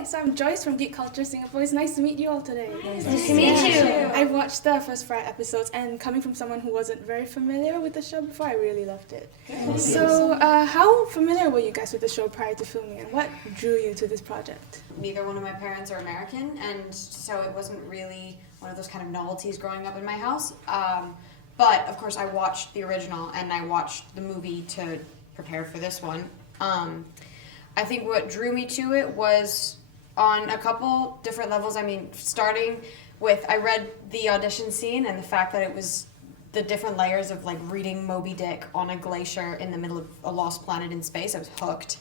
Hi, so I'm Joyce from Geek Culture Singapore. It's nice to meet you all today. Nice to meet you. I've watched the first 5 episodes, and coming from someone who wasn't very familiar with the show before, I really loved it. So, how familiar were you guys with the show prior to filming, and what drew you to this project? Neither one of my parents are American, and so it wasn't really one of those kind of novelties growing up in my house. But, of course, I watched the original, and I watched the movie to prepare for this one. I think what drew me to it was on a couple different levels. I mean, starting with, I read the audition scene and the fact that it was the different layers of like reading Moby Dick on a glacier in the middle of a lost planet in space. I was hooked.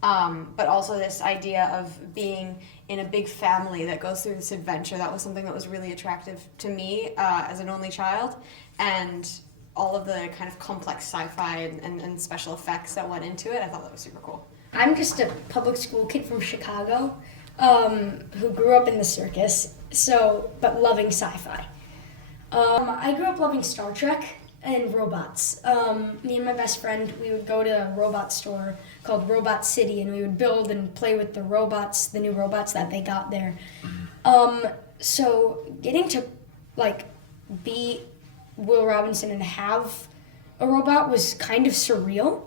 But also this idea of being in a big family that goes through this adventure, that was something that was really attractive to me as an only child. And all of the kind of complex sci-fi and special effects that went into it, I thought that was super cool. I'm just a public school kid from Chicago who grew up in the circus, but loving sci-fi. I grew up loving Star Trek and robots. Me and my best friend, we would go to a robot store called Robot City, and we would build and play with the robots, the new robots that they got there. So getting to be Will Robinson and have a robot was kind of surreal.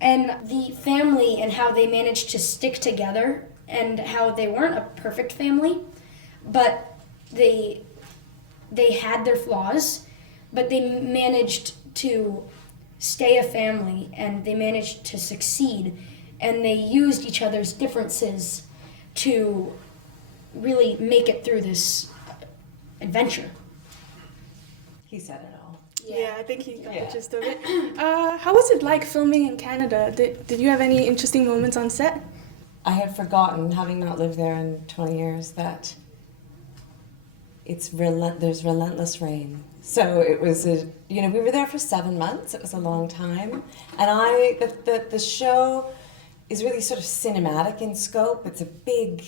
And the family and how they managed to stick together, and how they weren't a perfect family, but they had their flaws, but they managed to stay a family, and they managed to succeed, and they used each other's differences to really make it through this adventure. He said it all. Yeah, I think he got the gist of it. How was it like filming in Canada? Did you have any interesting moments on set? I had forgotten, having not lived there in 20 years, that there's relentless rain. So it was we were there for 7 months. It was a long time, and the show is really sort of cinematic in scope. It's a big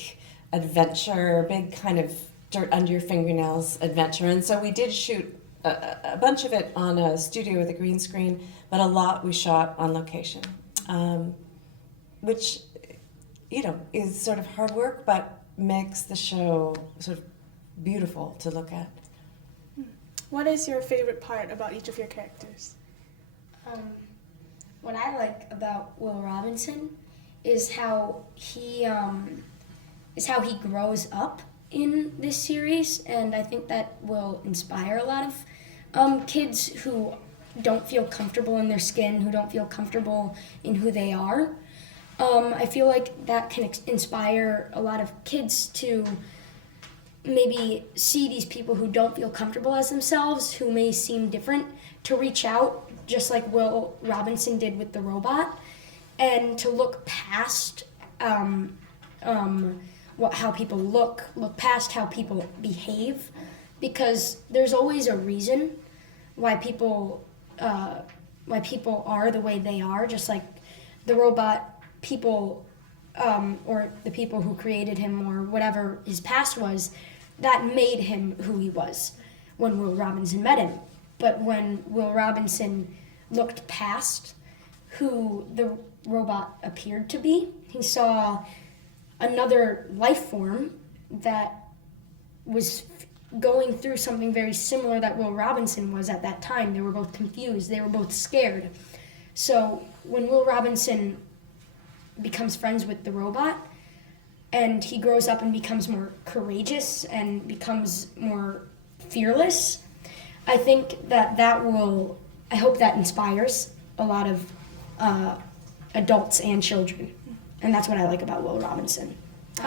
adventure, a big kind of dirt under your fingernails adventure, and so we did shoot a bunch of it on a studio with a green screen, but a lot we shot on location, which, is sort of hard work, but makes the show sort of beautiful to look at. What is your favorite part about each of your characters? What I like about Will Robinson is how he grows up in this series, and I think that will inspire a lot of kids who don't feel comfortable in their skin, who don't feel comfortable in who they are. I feel like that can inspire a lot of kids to maybe see these people who don't feel comfortable as themselves, who may seem different, to reach out, just like Will Robinson did with the robot, and to look past how people look past how people behave, because there's always a reason why people are the way they are, just like the robot people or the people who created him or whatever his past was, that made him who he was when Will Robinson met him. But when Will Robinson looked past who the robot appeared to be, he saw another life form that was going through something very similar that Will Robinson was at that time. They were both confused. They were both scared. So when Will Robinson becomes friends with the robot, and he grows up and becomes more courageous and becomes more fearless, I think I hope that inspires a lot of adults and children. And that's what I like about Will Robinson.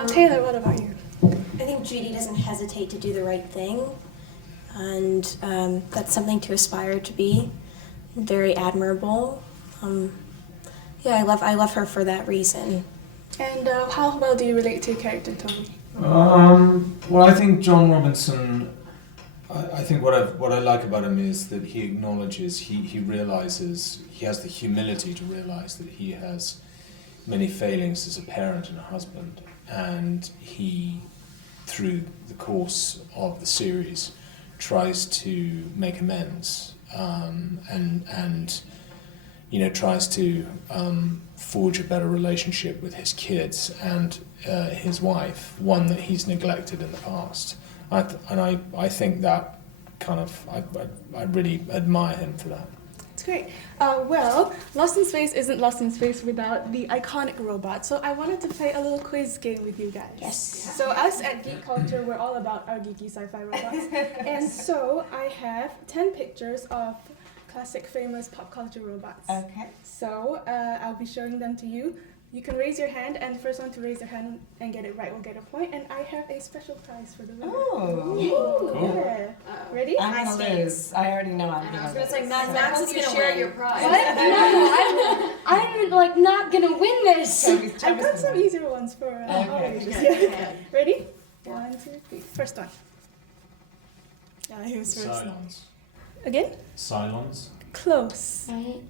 Taylor, what about you? I think Judy doesn't hesitate to do the right thing, and that's something to aspire to be. Very admirable. I love her for that reason. And how well do you relate to your character, Toby? Well, I think John Robinson, I think what I like about him is that he acknowledges, he realizes, he has the humility to realize that he has many failings as a parent and a husband, and he, through the course of the series, tries to make amends and tries to forge a better relationship with his kids and his wife, one that he's neglected in the past. I think that I really admire him for that. It's great. Well, Lost in Space isn't Lost in Space without the iconic robot, so I wanted to play a little quiz game with you guys. Yes. So us at Geek Culture, we're all about our geeky sci-fi robots. And so I have 10 pictures of classic famous pop culture robots. Okay. So I'll be showing them to you. You can raise your hand, and the first one to raise their hand and get it right will get a point. And I have a special prize for the winner. Oh. Ooh, yeah. Ready? I'm gonna lose. I already know I'm gonna I was gonna lose. say, Max is gonna share your prize. What? No, I'm like not gonna win this. I've got some easier ones for all ages. Yeah. Ready? 1, 2, 3. First one. He was first. Cylons. Again? Cylons? Close. Right.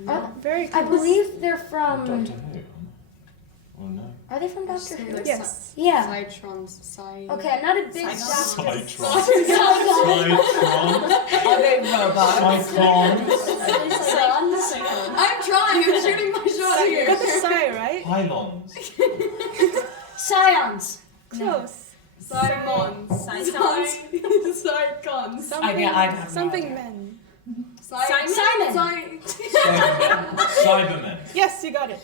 No. Very close. I believe they're from. Doctor Who? Or no? Are they from Doctor Who? Yes. Yeah. Cytrons, Okay, I'm not a big Doctor. Cytrons. Are they robots? Cyclones? I'm trying. I'm shooting my shot You here. got the psi, right? Pylons? Scions. Close. Simons. Cycons. Something men. Simon. Cybermen. Yes, you got it.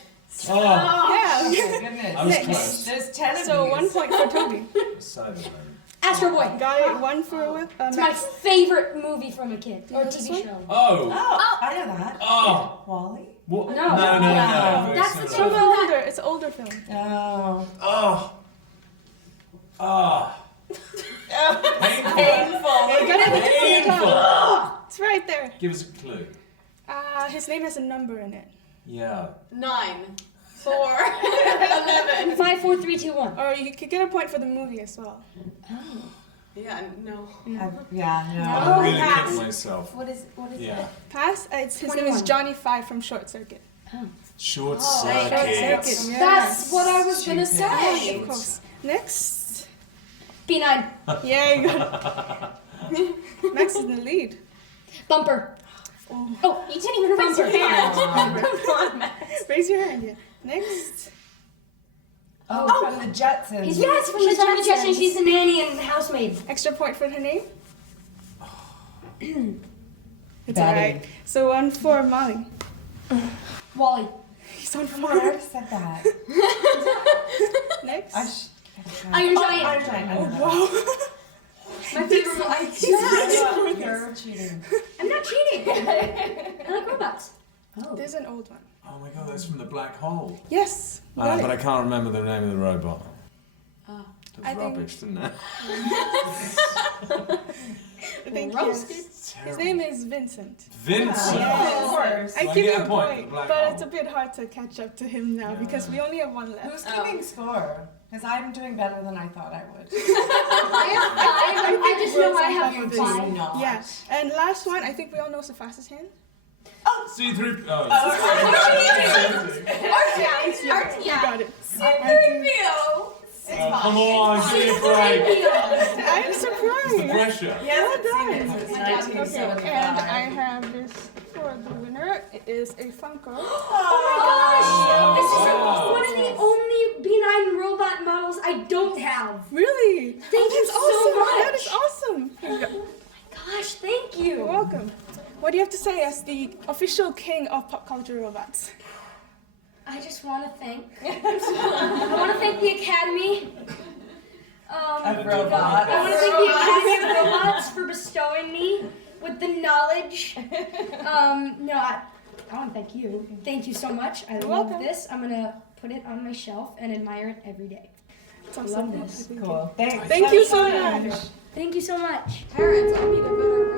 Oh, Yeah. Goodness. I was Next. close. There's 10 of So these. 1 point for Toby. Cybermen. Astro Boy. Got it. 1 for It's my Max. favorite movie from a kid or know this TV one? show. Oh! Oh, I know that. Oh! Wally? What? No. No. That's the It's show older. It's an older film. Oh. Oh! Ah! Painful. You got it at the same Painful. time. It's right there. Give us a clue. His name has a number in it. Yeah. 9, 4, 11. 5, 4, 3, 2, 1. Or you could get a point for the movie as well. Yeah, no. Yeah, no. I'm really pass. kicking myself. What is Yeah. Pass. His name is 21. Johnny 5 from Short Circuit. Short Short circuit. Circuit. Yeah. That's what I was gonna say. Of course. Next. B9. Yeah, you got it. Max is in the lead. Bumper. Oh, you didn't even raise your hand. Come on, Max. Raise your hand. Yeah. Next. Oh, from the Jetsons. Yes, from the Tiny Jetsons. She's the nanny and housemaid. Extra point for her name. It's Betty. alright. So 1 for Molly. Wally. He's on Come on, I 4. already said that. Next. Iron Giant. Iron Giant. I know that. Wow. My favorite You're cheating. I'm not cheating. I like robots. There's an old one. Oh my god, that's from the black hole. Yes. you got But I it. can't remember the name of the robot. That I was think- rubbish, didn't it? Thank you. His name is Vincent. Vincent! Yes. Of course. I So I give you get a a point for point, the black but hole. it's a bit hard to catch up to him now because we only have 1 left. Who's keeping score? Because I'm doing better than I thought I would. I have 5. I just know I have You 5. not. Yeah. And last one, I think we all know the fastest hand. C3. You got it. Come on, give me a break. I'm The surprised. pressure. Yeah, Well done. it's Okay, 1975. and I have this for the winner. It is a Funko. Oh This is Wow. one of the only B9 robot models I don't have. Really? Thank you That's so awesome. much. That is awesome. Gosh, thank You're you. welcome. What do you have to say as the official king of pop culture robots? I just want to thank. I want to thank the Academy. Of robots. I want to thank the Academy of Robots for bestowing me with the knowledge. No, I want to thank you. Thank you so much. I love welcome. this. I'm gonna put it on my shelf and admire it every day. It's I awesome. love this. Cool. Thanks. Thank you so much. Thank you so much. Parents, I need a better